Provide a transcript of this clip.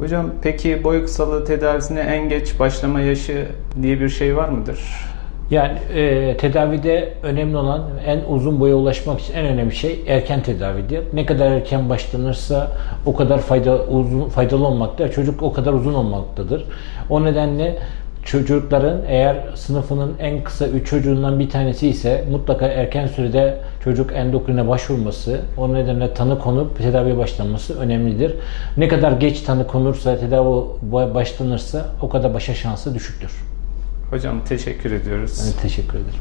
Hocam peki boy kısalığı tedavisine en geç başlama yaşı diye bir şey var mıdır? Yani e, tedavide önemli olan en uzun boya ulaşmak için en önemli şey erken tedavidir. Ne kadar erken başlanırsa o kadar fayda uzun faydalı olmakta. Çocuk o kadar uzun olmaktadır. O nedenle çocukların eğer sınıfının en kısa 3 çocuğundan bir tanesi ise mutlaka erken sürede çocuk endokrine başvurması, o nedenle tanı konup tedaviye başlanması önemlidir. Ne kadar geç tanı konursa, tedavi başlanırsa o kadar başa şansı düşüktür. Hocam teşekkür ediyoruz. Ben teşekkür ederim.